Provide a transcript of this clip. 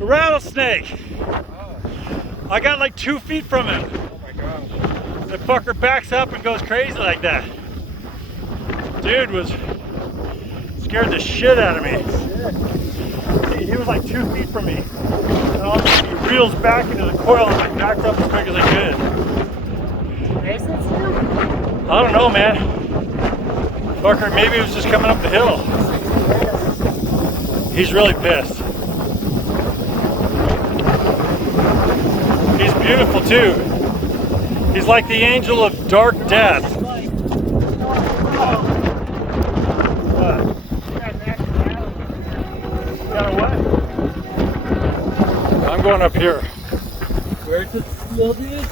A rattlesnake. I got like 2 feet from him. Oh my gosh. The fucker backs up and goes crazy like that. Dude was scared the shit out of me. He was like 2 feet from me. And all of a sudden he reels back into the coil and I backed up as quick as I could. I don't know, man. Fucker, maybe he was just coming up the hill. He's really pissed. He's beautiful too. He's like the angel of dark death. What? Got a what? I'm going up here. Where's the steel, dude?